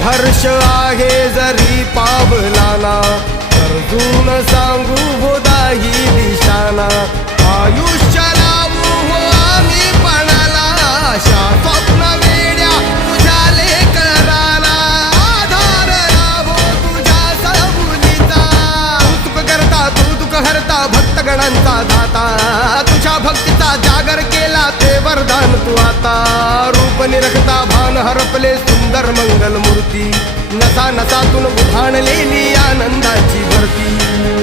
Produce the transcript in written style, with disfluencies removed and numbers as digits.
हर्ष आहे जरी पावलाना, गरजून सांगू होदाही दिशाना. आयुष्य लावू हो आम्ही पणाला, आशा स्वप्न वेड्या तुझ्या लेकराला. आधार लाभो तुझ्या सबुलीचा, तू करता तू दुःख हरता भक्तगणांचा दाता. तुझ्या भक्तीचा जागर केला ते वरदान तू आता. रूप निरखता भान हरपले सुंदर मंगल मूर्ती, नसा नसातून उभाणलेली आनंदाची भरती.